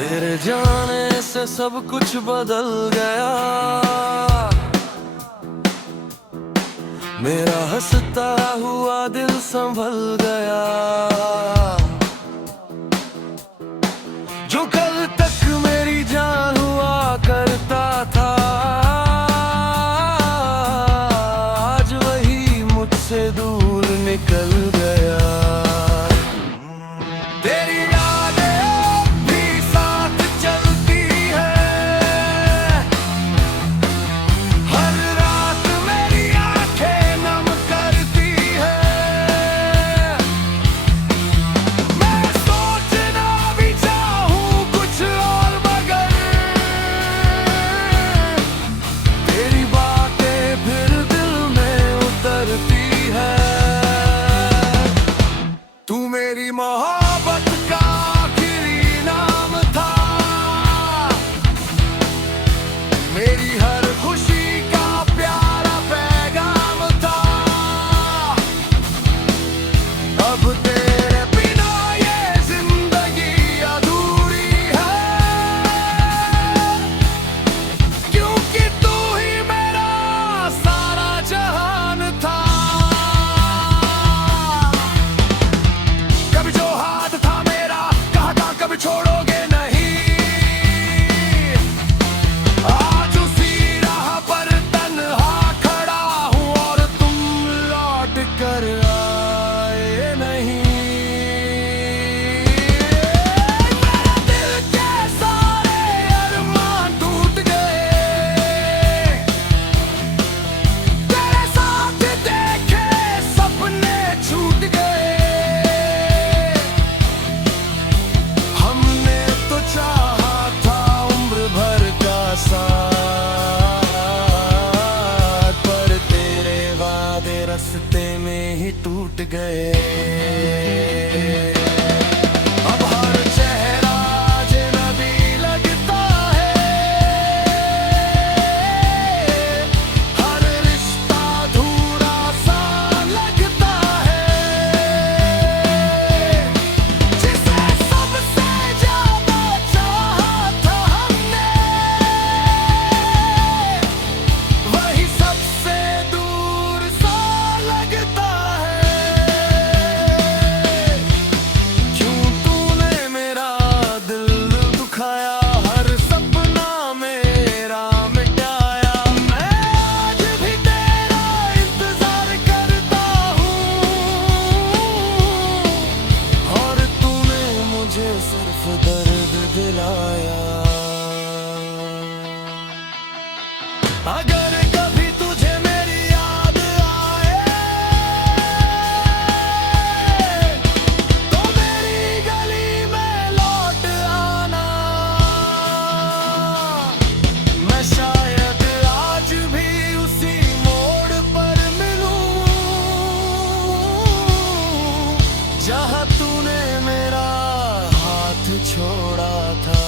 तेरे जाने से सब कुछ बदल गया। मेरा हंसता हुआ दिल संभल गया। जो कल तक मेरी जान हुआ करता था, आज वही मुझसे दूर निकल गया। मेरी मोहब्बत का आखिरी नाम था, मेरी हर खुशी का प्यारा पैगाम था। अब तेरे बिना ये जिंदगी अधूरी है, क्योंकि तू ही मेरा सारा जहान था। छोड़ोगे नहीं, आज उसी राह पर तन्हा खड़ा हूँ और तुम लौट कर आए नहीं। मेरे दिल के सारे अरमान टूट गए, तेरे साथ देखे सपने छूट गए। चाहा था उम्र भर का साथ, पर तेरे वादे रास्ते में ही टूट गए। अब हर चेहरा अजनबी लगता है, हर रिश्ता अधूरा सा लगता है। जिसे सबसे सिर्फ दर्द दिलाया। अगर कभी तुझे मेरी याद आए, तो मेरी गली में लौट आना। मैं शायद आज भी उसी मोड़ पर मिलूं, जहां तूने मेरा हाथ छोड़ा था।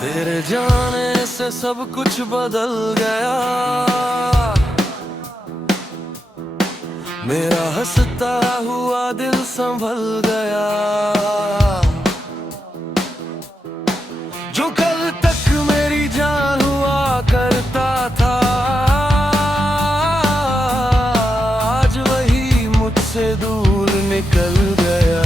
तेरे जाने से सब कुछ बदल गया। मेरा हंसता हुआ दिल संभल गया। जो कल तक मेरी जान हुआ करता था, आज वही मुझसे दूर निकल गया।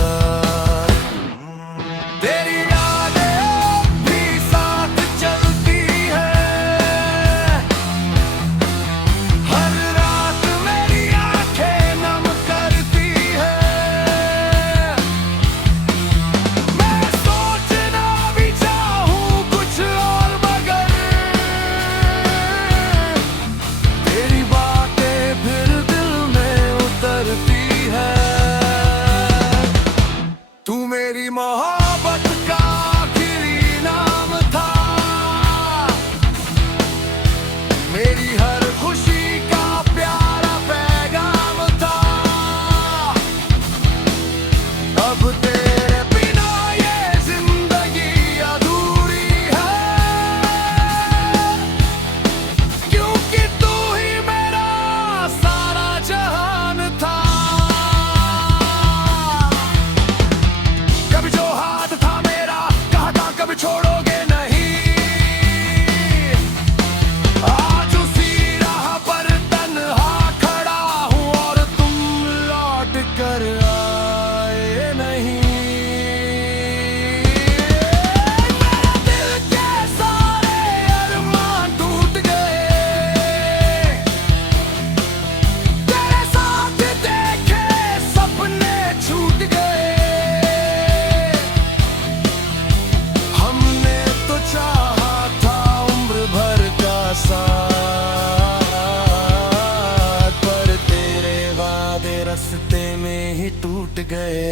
गए।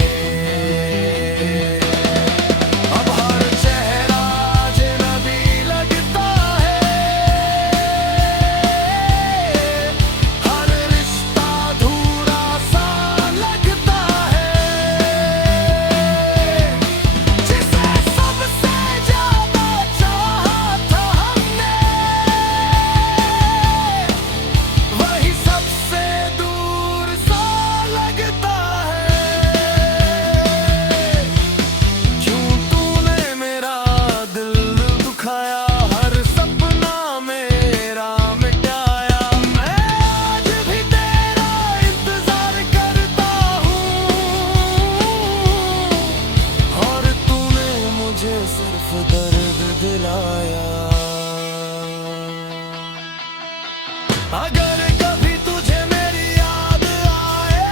अब हर चेहरा अजनबी लगता है, हर रिश्ता अधूरा सा लगता है। जिसे सबसे ज्यादा चाहा था हमने, वही सबसे दूर सा लगता है। क्यों तूने मेरा दिल दुखाया, हर सपना मेरा मिटाया। मैं आज भी तेरा इंतजार करता हूँ, और तूने मुझे सिर्फ दर्द दिलाया। अगर कभी तुझे मेरी याद आए,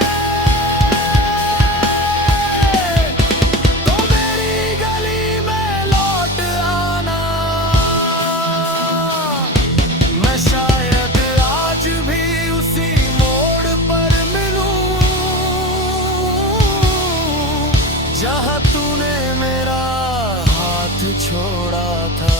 तो मेरी गली में लौट आना। मैं शायद आज भी उसी मोड़ पर मिलूं, जहां तूने मेरा हाथ छोड़ा था।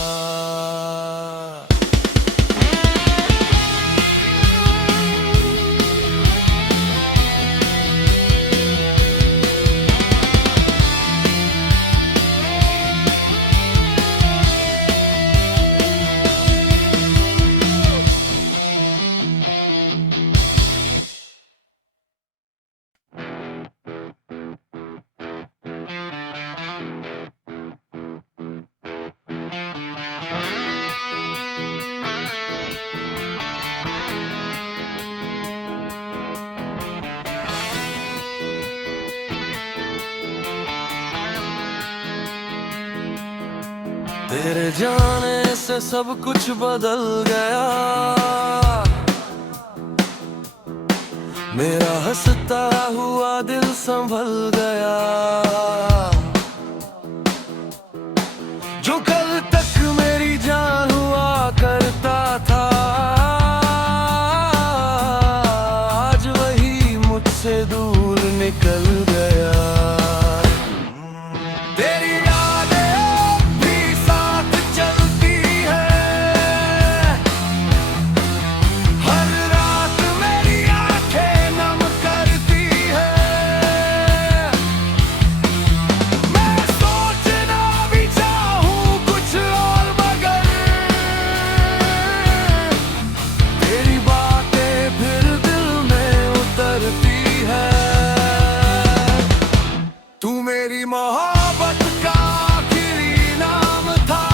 तेरे जाने से सब कुछ बदल गया, मेरा हंसता हुआ दिल संभल गया। जो कल तक मेरी जान हुआ करता था, आज वही मुझसे दूर निकल गया। तेरी मेरी मोहब्बत का आखिरी नाम था,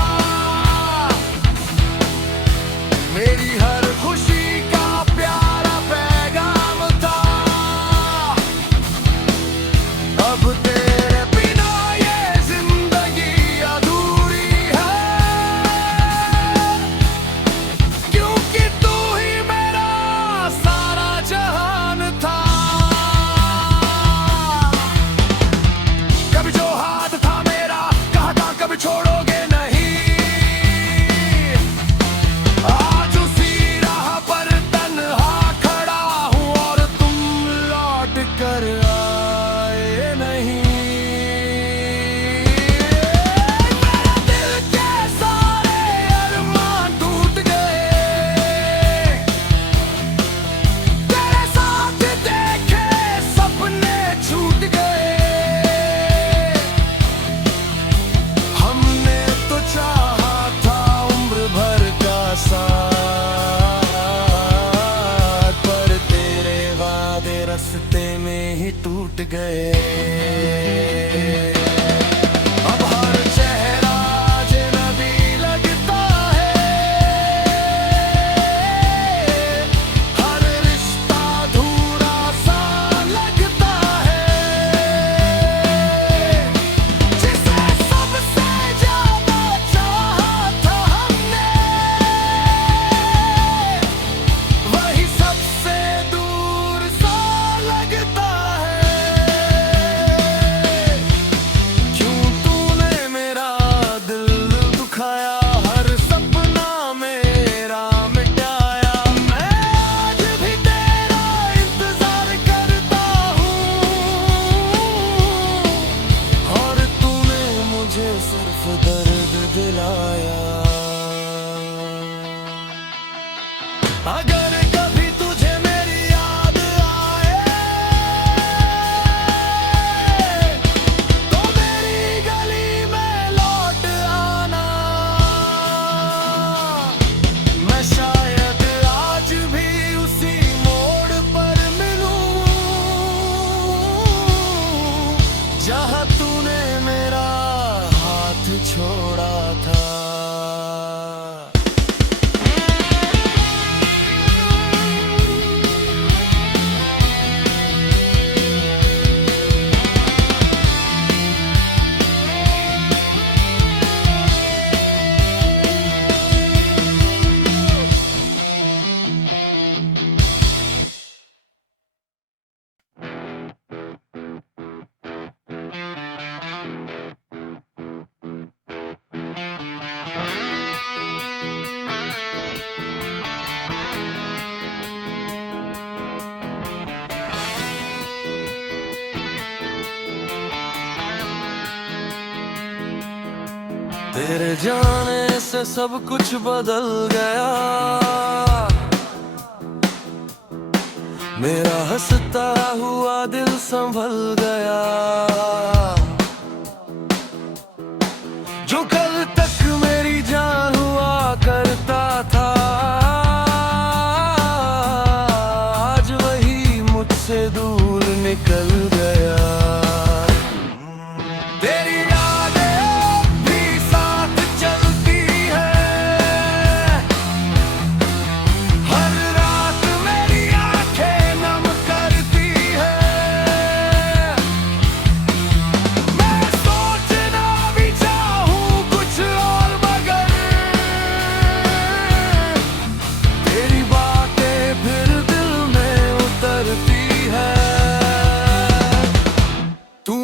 मेरी हर खुशी का प्यारा पैगाम था। अब तेरे बिना ये जिंदगी अधूरी है, क्योंकि तू ही मेरा सारा जहान था। छोड़ोगे नहीं, आज उसी राह पर तन्हा खड़ा हूँ, और तुम लौट कर आए नहीं। मेरे दिल के सारे अरमान टूट गए, तेरे साथ देखे सपने छूट गए। चाहा था उम्र भर का साथ, पर तेरे वादे रास्ते में ही टूट गए। अब हर चेहरा अजनबी लगता है, हर रिश्ता अधूरा सा लगता है। जिसे सबसे ज्यादा चाहा था हमने, वही सबसे दूर सा लगता है। जहाँ तूने मेरा हाथ छोड़ा था। तेरे जाने से सब कुछ बदल गया, मेरा हंसता हुआ दिल संभल गया। जो कल तक मेरी जान हुआ करता था, आज वही मुझसे दूर निकल गया। तेरी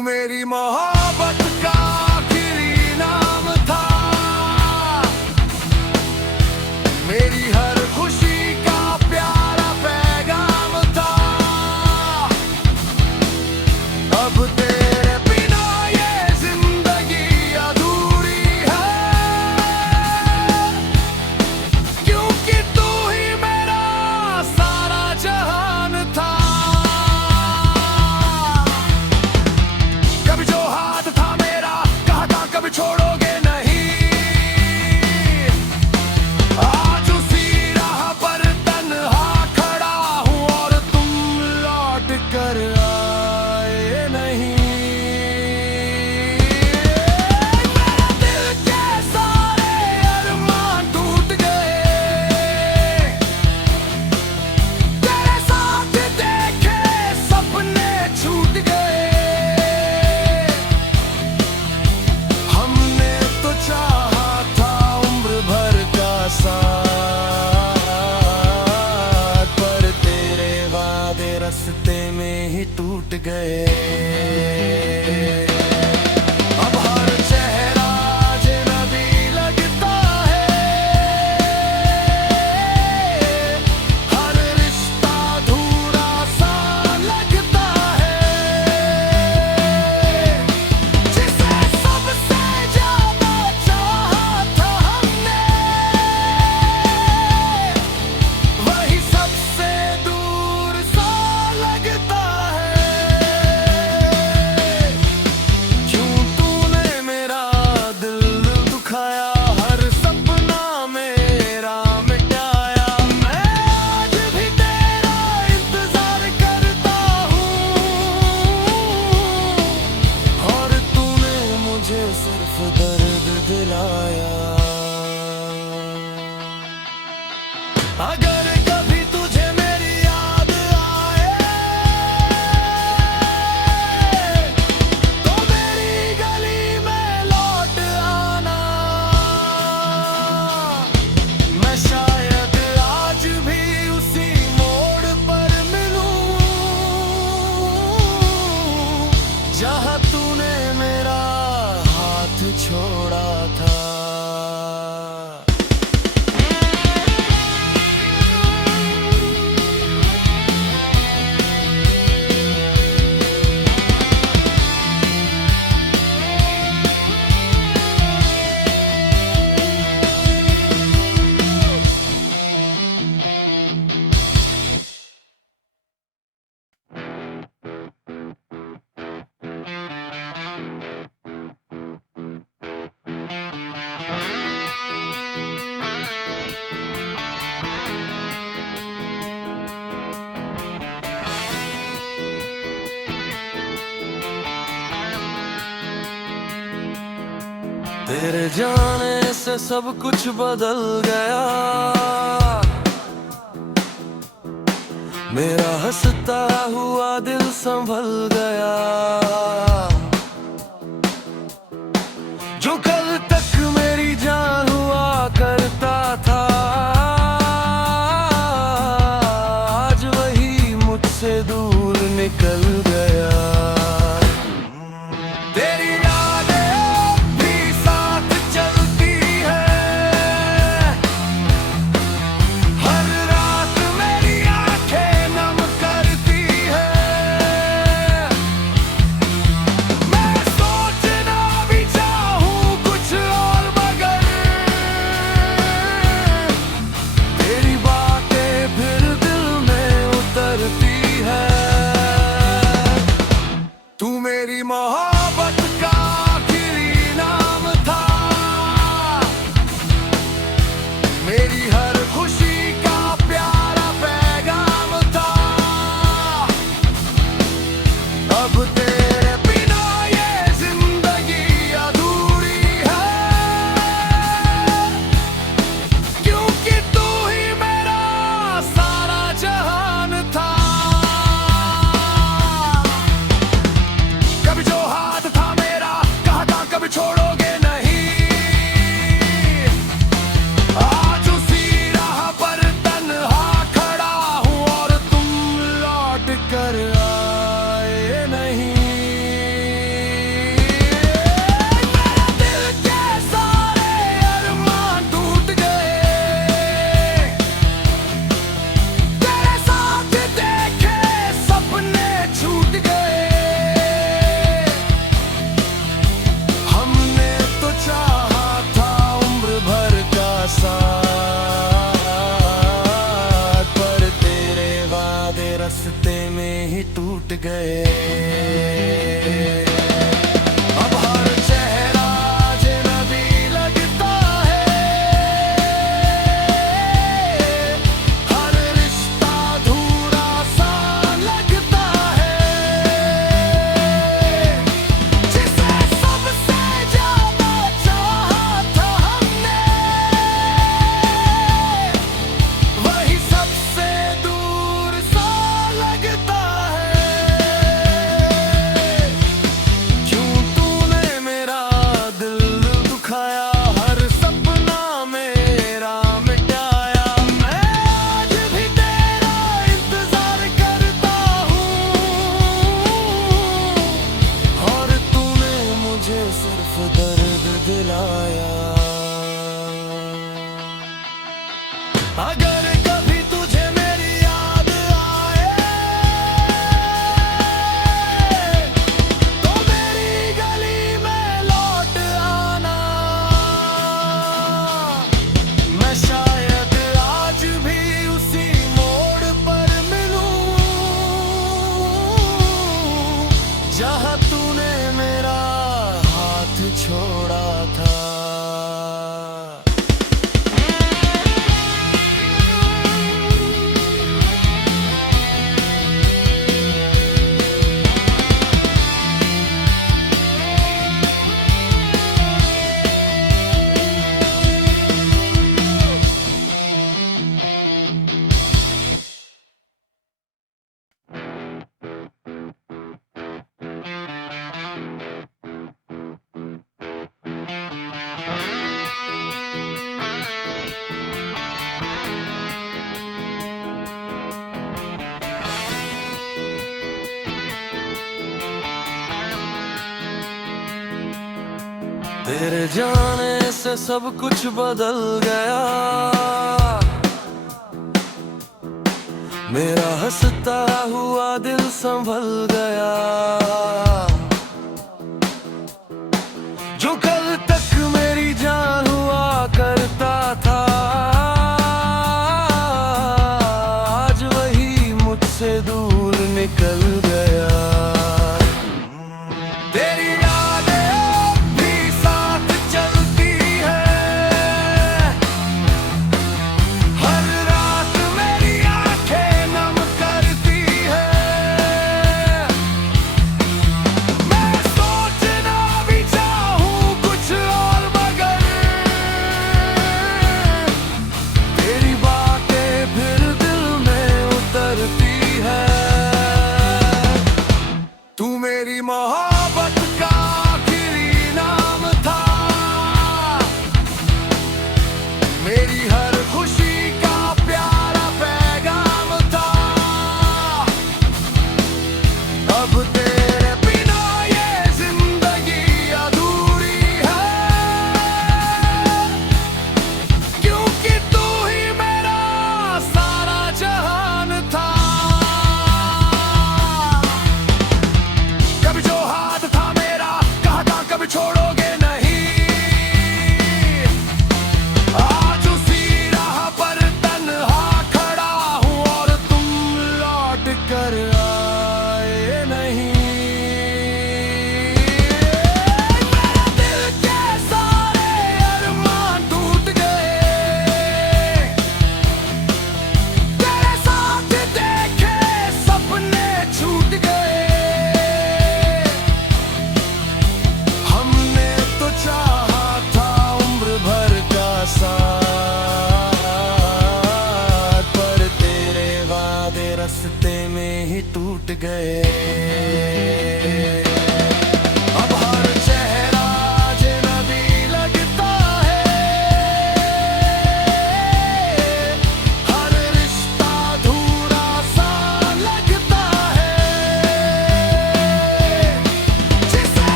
मेरी मोहब्बत का आखिरी नाम था, मेरी हर खुशी का प्यारा पैगाम था। अब तेरे बिना ये जिंदगी अधूरी है, क्योंकि तू ही मेरा सारा जहान था। छोड़ोगे नहीं, आज उसी राह पर तन्हा खड़ा हूँ और तुम लौट कर आए नहीं। मेरे दिल के सारे अरमान टूट गए, तेरे साथ देखे सपने छूट गए। चाहा था उम्र भर का साथ, पर तेरे वादे रास्ते में ही टूट गए। अब हर चेहरा अजनबी लगता है, हर रिश्ता अधूरा सा लगता है। जिसे सबसे वही सबसे दूर सा लगता तेरे जाने से सब कुछ बदल गया, मेरा हंसता हुआ दिल संभल गया। जो कल तक मेरी जान हुआ करता था, आज वही मुझसे दूर निकल गया। तेरी यादें भी साथ चलती है, हर रात मेरी आंखें नम करती है। मैं सोचना भी चाहूं कुछ और, मगर तेरी बातें फिर दिल में उतरती है। तू मेरी मोहब्बत का आखिरी नाम था, मेरी हर खुशी का प्यारा पैगाम था। अब तेरे बिना ये जिंदगी अधूरी है, क्योंकि तू ही मेरा सारा जहान था। कभी जो हाथ था मेरा, कहा था कभी छोड़ोगे नहीं, आज उसी राह पर तन्हा खड़ा हूँ और तुम लौट कर आए नहीं। मेरे दिल के सारे अरमान टूट गए, तेरे साथ देखे सपने छूट गए। हमने तो चाहा था उम्र भर का साथ, पर तेरे वादे रास्ते में ही टूट गए। अब हर चेहरा अजनबी लगता है, हर रिश्ता अधूरा सा लगता है। जिसे सबसे ज्यादा चाहा था हमने, वही सबसे दूर सा लगता है। क्यों तूने मेरा दिल दुखाया, हर सपना मेरा मिटाया। मैं आज भी तेरा इंतजार करता हूँ, और तूने मुझे सिर्फ दर्द दिलाया। अगर कभी तुझे मेरी याद आए, तो मेरी गली में लौट आना। मैं शायद आज भी उसी मोड़ पर मिलूं, जहां तूने मेरा हाथ छोड़ा था। तेरे जाने से सब कुछ बदल गया, मेरा हंसता हुआ दिल संभल गया। जो कल तक मेरी जान हुआ करता था, आज वही मुझसे दूर निकल गया। तेरी यादें भी साथ चलती है, हर रात मेरी आंखें नम करती है। मैं सोचना भी चाहूं कुछ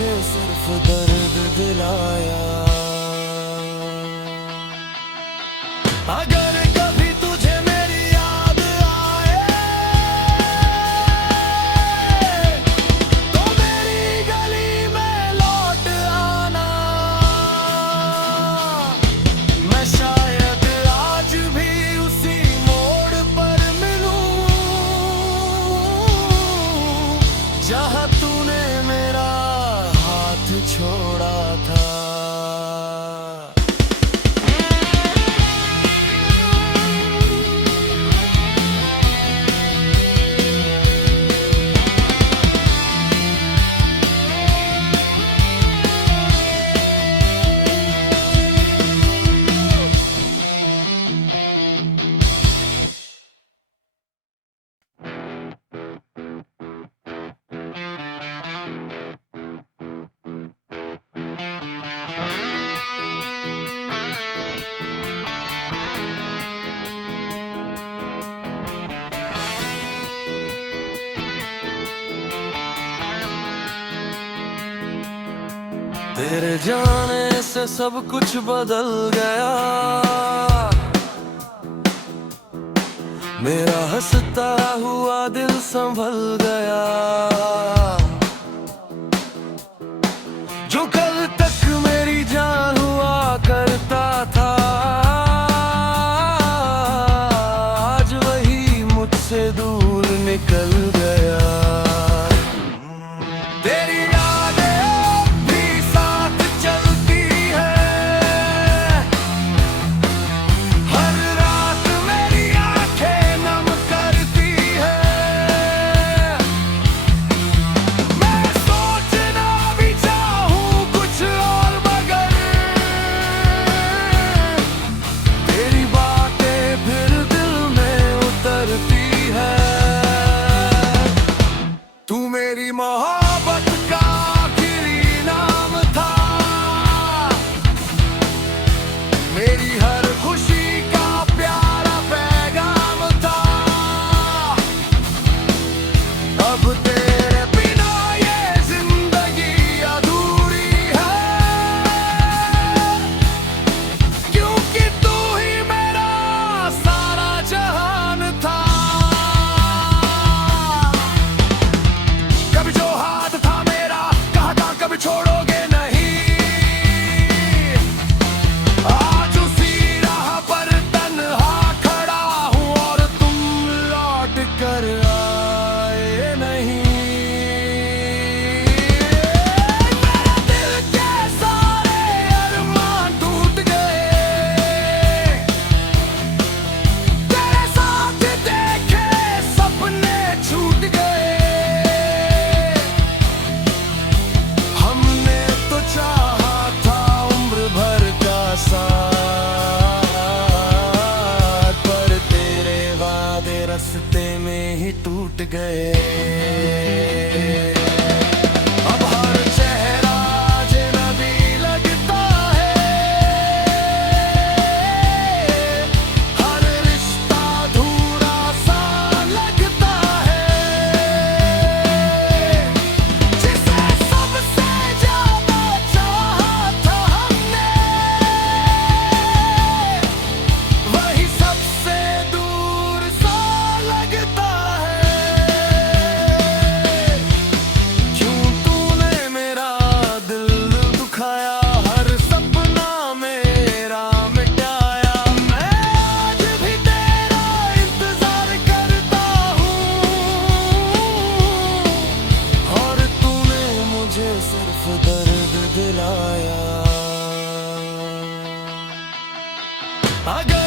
मुझे सिर्फ दर्द दिलाया। अगर कभी तुझे मेरी याद आए तो मेरी गली में लौट आना। मैं शायद आज भी उसी मोड़ पर मिलूं जहां तूने मेरा हाथ छोड़ा था। तेरे जाने से सब कुछ बदल गया। मेरा हंसता हुआ दिल संभल गया। जो कल तक मेरी जान हुआ करता था आज वही मुझसे दूर निकल गया। मेरी मोहब्बत का आखिरी नाम था। मेरी हर खुशी का प्यारा पैगाम था। अब तेरे बिना ये जिंदगी अधूरी है क्योंकि तू ही मेरा सारा जहान था। कभी जो हाथ था मेरा कहा था कभी छोड़ोगे नहीं। आज उसी राह पर तन्हा खड़ा हूँ और तुम लौट कर आए नहीं। मेरे दिल के सारे अरमान टूट गए। तेरे साथ देखे सपने छूट गए। हमने तो चाहा था उम्र भर का साथ पर तेरे वादे रास्ते में ही टूट गए। अब हर चेहरा अजनबी लगता है। हर रिश्ता अधूरा सा लगता है। जिसे सबसे ज्यादा चाहा था हमने वही सबसे दूर सा लगता है। क्यों तूने मेरा दिल दुखाया हर सपना मेरा मिटाया। मैं आज भी तेरा इंतजार करता हूँ और तूने मुझे सिर्फ दर्द दिलाया। अगर